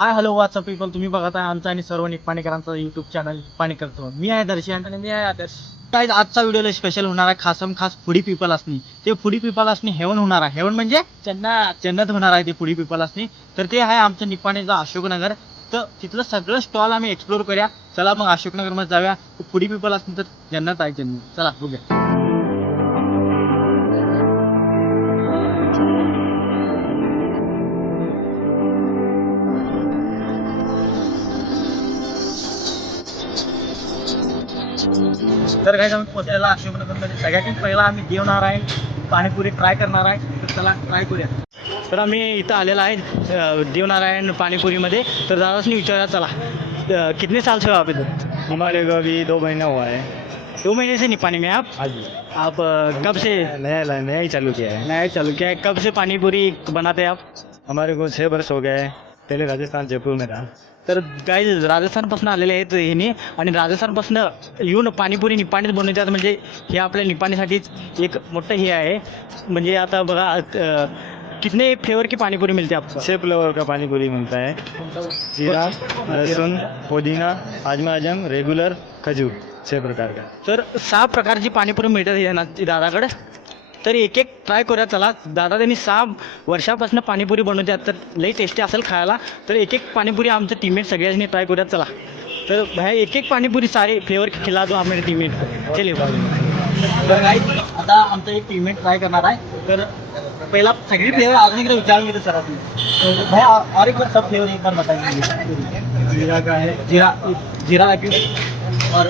Hi hello WhatsApp people, तुम्ही बघत आहे आमचा आणि सर्व निप्पाणीकरांचा यूट्यूब चॅनल निप्पाणी करतो. मी आहे दर्शन आणि मी आहे आदर्श. काय आजचा व्हिडिओला स्पेशल होणार आहे. खासम खास फूडी पीपल असणी ते फूडी पीपल असणी हेवन होणार आहे. हेवन म्हणजे जन्नत होणार आहे ते फूडी पीपल असणी. तर ते आहे आमचं निप्पाणीचा अशोकनगर. तर तिथलं सगळं स्टॉल आम्ही एक्सप्लोर करूया. चला मग अशोकनगर मध्ये जाऊया. फूडी पीपल असणी तर जन्नत आहे जन्नत. चला बघूया. तर काय आम्ही पोहोचलेला अशोकनगरमध्ये. सगळ्यात पहिला आम्ही जेवणार आहे, पाणीपुरी ट्राय करणार आहे. तर चला ट्राय करूया. तर आम्ही इथं आलेला आहे देवनारायण पानीपुरीमध्ये. तर दादाच नाही विचारा, चला कितने साल से हो आप इधर? हमारे को अभी 2 महीना हुआ है। 2 महीने से निपानी में आप हाँ जी। आप कब से नया ही चालू किया है। नया चालू किया है? कब से पानीपुरी बनाते हैं आप? हमारे को 6 वर्ष हो गए। पहले राजस्थान जयपुर में रहा। तर काही राजस्थानपासून आलेले आहेत ह्याने, आणि राजस्थानपासून येऊन पाणीपुरी निपाणीत बनवतात. म्हणजे हे आपल्या निपाणीसाठीच एक मोठं हे आहे. म्हणजे आता बघा कितने फ्लेवर की पानीपुरी मिलते हैं आपको? 6 फ्लेवर का पानी पूरी मिलता है। जीरा, लहसुन, पुदीना, आजमा आजम, रेगुलर, खजूर, 6 प्रकार का। तर 6 प्रकारची पाणीपुरी मिळतात हे ना दादाकडे. तर एक एक ट्राय करूया. चला दादा त्यांनी 6 वर्षापासून पाणीपुरी बनवतात. तर लई टेस्टी असेल खायला. तर एक एक पाणीपुरी आमचे टीममेट सगळ्यांनी ट्राय करूया. चला तर भाई एक एक पाणीपुरी सारे फ्लेवर खिला दो हमारे टीममेट को. चलिए तर काही आता आमचा एक टीममेट ट्राय करणार आहे. तर पहिला सगळी फ्लेवर अजून इकडे विचारून घेतो सर आपण. भाई और एक बार सब फ्लेवर एक बार बताइए. जीरा का है, जीरा जीरा और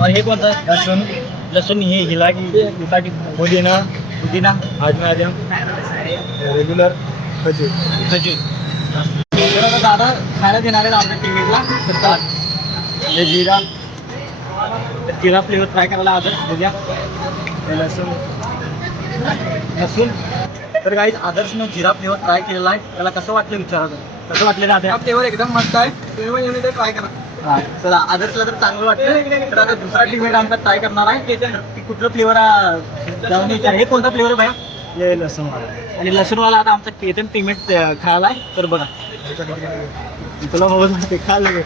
और हे कोणतं आहे? लहसुन, लसूण हे हिला की पुदीना, पुदीना, आजमा आजम, रेगुलर, खजूर। खजूर. तर आता दादा खायला देणार आहे आपल्या टीममेटला. तर चला ये जीरा, तर जिरा फ्लेवर ट्राय करायला आदर्श बघूया. ये लहसुन। लसूण. तर काही आदर्शनं जिरा फ्लेवर ट्राय केलेला आहे. त्याला कसं वाटलं विचारायचं. कसं वाटलं ना हा फ्लेवर एकदम मस्त आहे. तुम्ही पण येऊन इथे ट्राय करा. हा चला आदर्शला तर चांगलं वाटलं. तर आता दुसरा टीममेट आमचा ट्राय करणार आहे. की कुठलं फ्लेवर जाऊन विचार. हे कोणता फ्लेवर आहे भाई? ये लहसुन वाला है। आणि लसूणवाला आता आमचा केतन टीममेट खायला आहे. तर बघा तुला बघत ते खायला लागेल.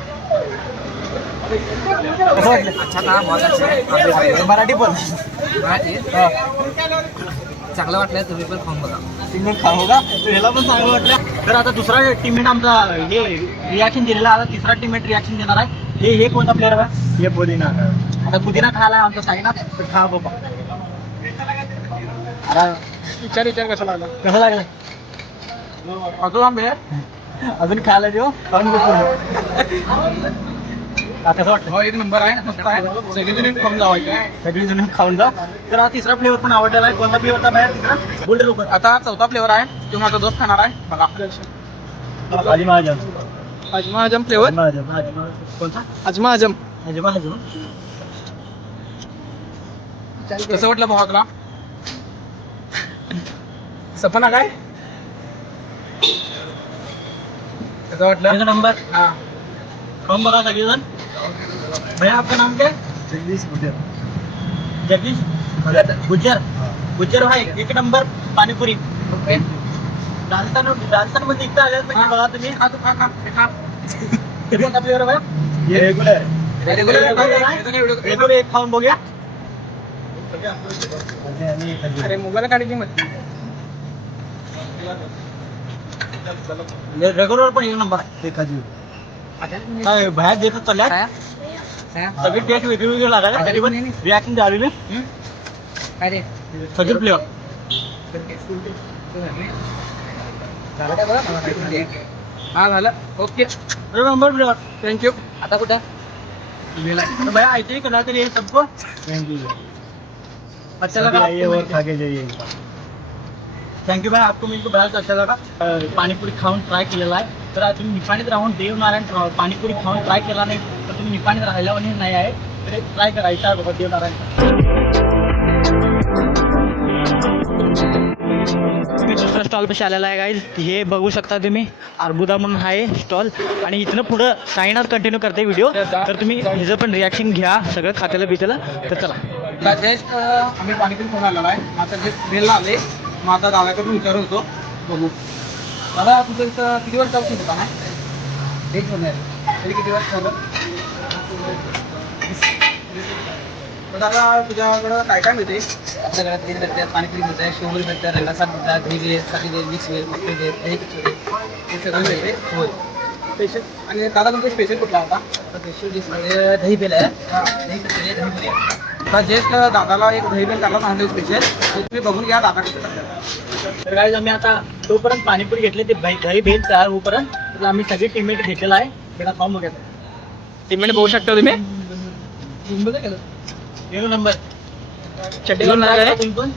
कसं वाटलं? अच्छा था, बहुत अच्छा है. मराठी पण चांगलं वाटलं, तुम्ही पण खाऊन बघा. टीममेट खाऊ का? तर ह्याला पण चांगलं वाटलं. तर आता दुसरा टीममेट आमचा हे रिॲक्शन दिलेला. आता तिसरा टीममेट रिॲक्शन देणार आहे. हे कोणता फ्लेवर आहे? ये पुदीना का। आता पुदिना खायला आहे आमचा साईना. तर खा बाबा. आता विचार कसं लागला. कसं लागलं? अजून आंबे अजून खायला देऊ. खाऊन कसं वाटतं? हो, एक नंबर आहे, मस्त आहे. सगळेजण खाऊन जावायचे. सगळीजण खाऊन जा. तर हा तिसरा फ्लेवर पण आवडलेला आहे. कोणता फ्लेवरचा बाहेर तिसरा? बोल रे लोक. आता चौथा फ्लेवर आहे, तो माझा दोस्त खाणार आहे. बघा अजमा आजम. अजमा आजम फ्लेवर. कोणता? अजमा आजम. अजमा आजम. कसं वाटलं भावा तुला? सपना काय कसं वाटलं? एक नंबर. हा, खाऊन बघा सगळेजण. भैया आपका नाम क्या है? जगदीश गुजर। जगदीश गुज्जर. गुज्जर भाई एक नंबर पाणीपुरी. राजस्थान मध्ये इकडे आले म्हणजे बघा तुम्ही. खा, तू खा खा खा. हे कोणता फ्लेवर आहे भाई? ये रेगुलर। रेगुलर एक खाऊन बघूया. अरे मोबाईल काढायची मग. रेग्युलर पण एक नंबर आहे. ये खजूर। काय बाहेर देतात चालल्या सगळी टेस्ट वेगळी लागायला. तरी पण रिॲक्शन झालेली अरे खजूर फ्लेवर. झालं काय बघा. हा झालं, ओके, एक नंबर फ्लेवर. थँक्यू. आता कुठं तो भैया ऐसे ही खिला करिए सबको. Thank you. अच्छा लगा आइए और आपको? खा के जाइए। थँक यू भाई, आपको मेरे बऱ्याच अच्छा लगा. पाणीपुरी खाऊन ट्राय केलेला आहे. तर आज तुम्ही निपाणीत राहून देवनारायण पाणीपुरी खाऊन ट्राय केला नाही तर तुम्ही निपाणीत राहिल्यावर नाही आहे तर ट्राय करायचा बाबा देवनारायण. तुम्ही दुसऱ्या स्टॉल पाशी आलेला आहे गाईज. हे बघू शकता तुम्ही. अर्बुदा म्हणून आहे स्टॉल. आणि इथनं पुढं साईनाथ कंटिन्यू करते व्हिडिओ. तर तुम्ही हिचं पण रिॲक्शन घ्या सगळं खात्याला बित्याला. तर चला जस्ट आम्ही पाणीपुरी खाऊन आलेलो आहे. आता जे बेलला आले, मग आता दादाकडून विचारत होतो. बघू मला तुझं इथं किती वर्ष जाऊ दुकान आहे? एक होणार तरी किती वर्ष झालं? तर दादा तुझ्याकडं काय काय मिळते? आपल्याकडे तेल भेटतात, पाणीपुरी मिळते, शेवपुरी भेटतात, रंगासार मिळतात, दही वेळ, साठी वेळ, मिक्स वेळ, मक्की वेळ, दही वेळ, हे सगळं मिळते. होय स्पेशल. आणि दादा तुमचा स्पेशल कुठला होता? स्पेशल डिशमध्ये दही बेल आहे. दही कचोरी आहे, दही पुरी आहे. आता जस्ट दादाला एक दही बेल करायला सांगितलं स्पेशल. तुम्ही बघून घ्या दादा कसं करतात. तर काय आम्ही आता तोपर्यंत पाणीपुरी घेतली ते दही भेल तयार होईपर्यंत तर आम्ही सगळी टीममेट घेतलेला आहे. त्याला खाऊन बघायचं. टीममेट बघू शकता तुम्ही. एक नंबर चड्डी दोन घालून आहे. तुम्ही पण.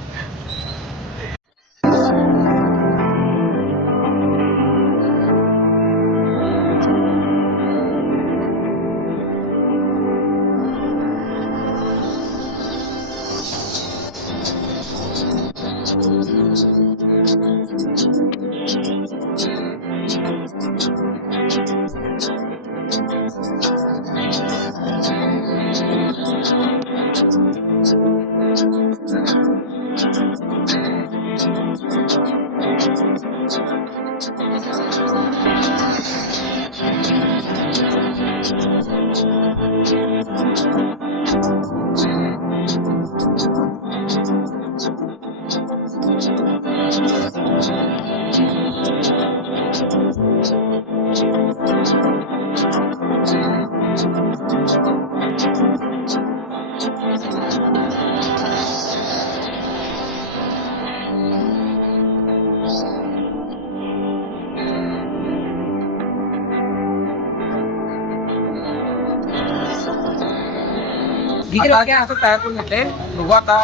आता काय असं तयार करून घेतलंय. बघू आता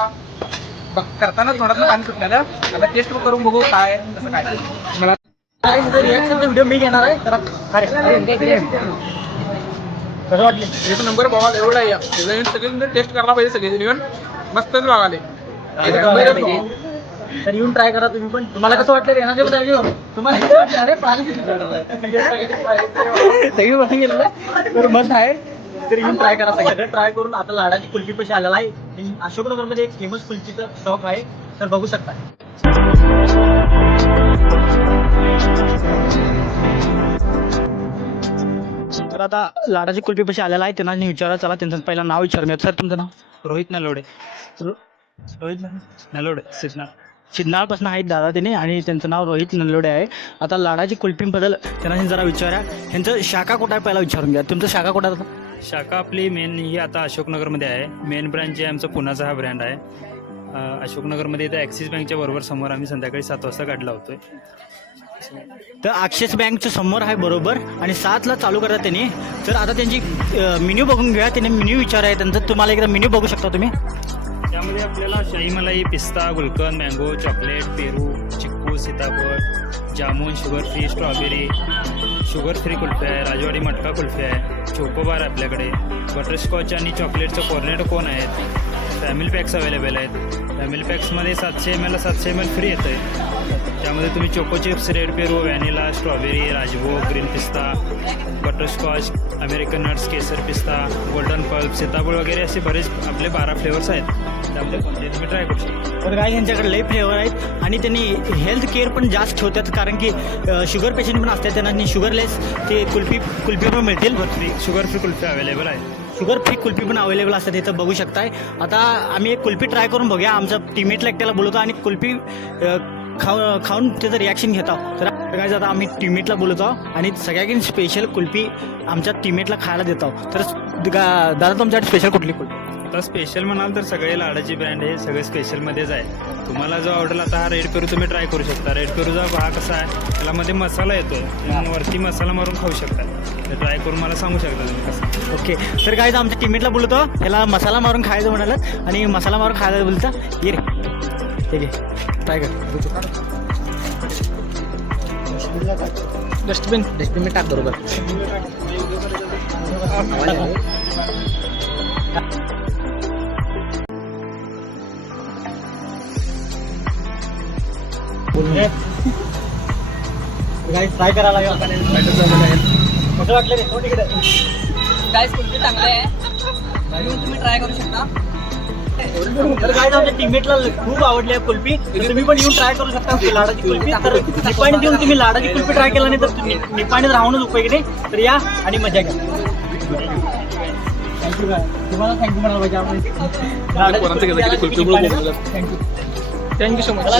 करताना थोडं पाणी सुटलेलं. आता टेस्ट करून बघू काय कसं काय मला व्हिडिओ मी घेणार आहे तर कसं वाटले? एक नंबर बघायला एवढा आहे. सगळे टेस्ट करायला पाहिजे सगळे येऊन मस्तच बघाले. तर येऊन ट्राय करा तुम्ही पण. तुम्हाला कसं वाटलं रेनाचे व्हिडिओ? तुम्हाला कसं वाटलं? अरे पाणी सगळी बघून गेलं तर मस्त आहे. तर येऊन ट्राय करा. सगळं ट्राय करून आता लाडाची कुल्फी पैसे आलेला आहे. अशोकनगरमध्ये एक फेमस कुल्फीचा शॉप आहे तर बघू शकता. तर आता लाडाची कुल्फी पैसे आलेला आहे. त्यांना विचारा. चला त्यांचं पहिला नाव विचारूया. सर तुमचं नाव? रोहित नलोडे. रोहित नलोडे सिद्धनाथ. सिद्धनाळपासून आहेत दादा त्याने आणि त्यांचं नाव रोहित नलोडे आहे. आता लाडाची कुल्फीबद्दल त्यांना जरा विचारा. ह्यांचं शाखा कुठं आहे पहिला विचारून घ्या. तुमचं शाखा कुठं आहे? शाखा आपली मेन ही आता अशोकनगरमध्ये आहे. मेन ब्रँच जे आमचा पुण्याचा हा ब्रँड आहे. अशोकनगरमध्ये इथं ॲक्सिस बँकच्या बरोबर समोर आम्ही संध्याकाळी 7 वाजता काढला होतोय. तर ॲक्सिस बँकच्या समोर आहे बरोबर आणि 7ला चालू करतात त्यांनी. तर आता त्यांची मेन्यू बघून घ्या. त्यांनी मेन्यू विचार आहे त्यांचं. तुम्हाला एकदा मेन्यू बघू शकता तुम्ही. त्यामध्ये आपल्याला शाही मलाई, पिस्ता, गुलकंद, मँगो, चॉकलेट, पेरू, चिक्कू, सीताफळ, jamun, sugar free, strawberry, sugar free kulfi आहे, राजवाडी मटका कुल्फी आहे, चोकोबार आपल्याकडे, बटरस्कॉच आणि चॉकलेटचं कॉर्नेटो कोन आहेत. फॅमिली पॅक्स अवेलेबल आहेत. फॅमिली पॅक्समध्ये 700 ml 700 ml फ्री येतं आहे. त्यामध्ये तुम्ही चोको चिप्स, रेड पेरू, व्हॅनिला, स्ट्रॉबेरी, राजभोग, ग्रीन पिस्ता, बटरस्कॉच, अमेरिकन नट्स, केसर पिस्ता, गोल्डन पल्प, सीताफळ वगैरे असे बरेच आपले 12 फ्लेवर्स आहेत. त्यामध्ये कोणते तुम्ही ट्राय करू शकता. तर काय यांच्याकडे लई फ्लेवर आहेत आणि त्यांनी हेल्थ केअर पण जास्त ठेवतात कारण की शुगर पेशंट पण असतात. त्यांना शुगरलेस ते कुल्फी पण मिळतील. शुगर फ्री कुल्फी अवेलेबल आहे. शुगर फ्री कुल्फी पण अवेलेबल असतात इथं बघू शकताय. आता आम्ही एक कुल्फी ट्राय करून बघूया. आमचा टीममेटला एकट्याला बोलवतो आणि कुल्फी खाऊन त्याचं रिॲक्शन घेत आहोत. तर काय आता आम्ही टीममेटला बोलवतो आणि सगळ्यांनी स्पेशल कुल्फी आमच्या टीममेटला खायला देत आहोत. तर दादा तुमच्याकडे स्पेशल कुठली कुल्फी? आता स्पेशल म्हणाल तर सगळे लाडाची ब्रँड हे सगळे स्पेशलमध्येच आहे. तुम्हाला जो आवडेल आता हा रेड पेरू तुम्ही ट्राय करू शकता. रेड पेरूचा हा कसा आहे त्यामध्ये मसाला येतो म्हणून वरती मसाला मारून खाऊ शकता. तर ट्राय करून मला सांगू शकता तुम्ही कसं. ओके तर काय आमच्या टीममेटला बोलतो त्याला मसाला मारून खायचं म्हणाला आणि मसाला मारून खायला बोलता. ये रे ठीक आहे ट्राय कर. डस्टबिन मी टाक बरोबर. ट्राय करायला कसं वाटलं रे? गाईस कुल्फी चांगलं आहे. तुम्ही ट्राय करू शकता. तर काय आमच्या टीममेटला खूप आवडली आहे कुल्फी. तर तुम्ही पण येऊन ट्राय करू शकता लाडाची कुल्फी. तर निपाणीत येऊन तुम्ही लाडाची कुल्फी ट्राय केला नाही तर निपाणीत राहूनच उपयोगी नाही. तर या आणि मजा घ्या. थँक्यू काय तुम्हाला थँक्यू म्हणायला पाहिजे आपण. Thank you so much.